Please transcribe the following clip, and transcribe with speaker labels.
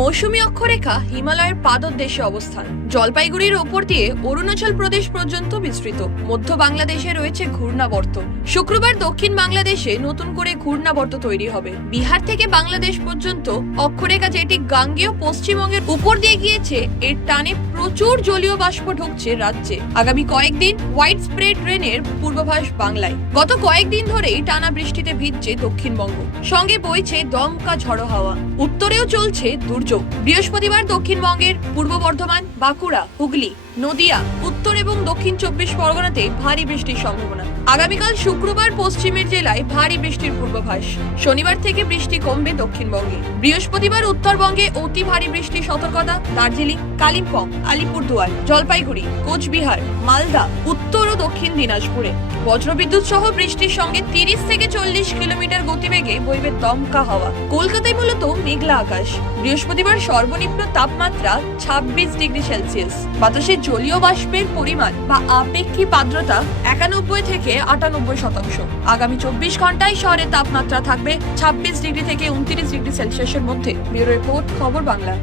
Speaker 1: মৌসুমী অক্ষরেখা হিমালয়ের পাদদেশে অবস্থান। জলপাইগুড়ির ওপর দিয়ে অরুণাচল প্রদেশ পর্যন্ত বিস্তৃত। মধ্য বাংলাদেশে রয়েছে ঘূর্ণাবর্ত। শুক্রবার দক্ষিণ বাংলাদেশে নতুন করে ঘূর্ণাবর্ত তৈরি হবে। বিহার থেকে বাংলাদেশ পর্যন্ত অক্ষরেখা যেটি গাঙ্গেয় পশ্চিমবঙ্গের উপর দিয়ে গিয়েছে, এর টানে প্রচুর জলীয় বাষ্প ঢুকছে রাজ্যে। আগামী কয়েকদিন হোয়াইট স্প্রেড ট্রেনের পূর্বাভাস বাংলায়। গত কয়েকদিন ধরেই টানা বৃষ্টিতে ভিজছে দক্ষিণবঙ্গ। সঙ্গে বইছে দমকা ঝড়ো হাওয়া। উত্তরেও চলছে দুর্যোগ বৃহস্পতিবার দক্ষিণবঙ্গের পূর্ব বর্ধমান বাঁকুড়া হুগলি। নদিয়া, উত্তর এবং দক্ষিণ চব্বিশ পরগনাতে ভারী বৃষ্টির সম্ভাবনা। আগামীকাল শুক্রবার পশ্চিমের জেলায় ভারী বৃষ্টির পূর্বাভাস। শনিবার থেকে বৃষ্টি কমবে দক্ষিণবঙ্গে। বৃহস্পতিবার উত্তরবঙ্গে অতি ভারী বৃষ্টির সতর্কতা, দার্জিলিং, কালিম্পং, আলিপুরদুয়ার, জলপাইগুড়ি, কোচবিহার, মালদা, উত্তর ও দক্ষিণ দিনাজপুরে। বজ্রবিদ্যুৎ সহ বৃষ্টির সঙ্গে তিরিশ থেকে চল্লিশ কিলোমিটার গতিবেগে বইবে দমকা হাওয়া। কলকাতায় মূলত মেঘলা আকাশ। বৃহস্পতিবার সর্বনিম্ন তাপমাত্রা ছাব্বিশ ডিগ্রি সেলসিয়াস। বাতাসে জলীয় বাষ্পের পরিমাণ বা আপেক্ষিক আর্দ্রতা একানব্বই থেকে আটানব্বই শতাংশ। আগামী চব্বিশ ঘন্টায় শহরের তাপমাত্রা থাকবে ছাব্বিশ ডিগ্রি থেকে উনত্রিশ ডিগ্রি সেলসিয়াসের মধ্যে। ব্যুরো রিপোর্ট, খবর বাংলা।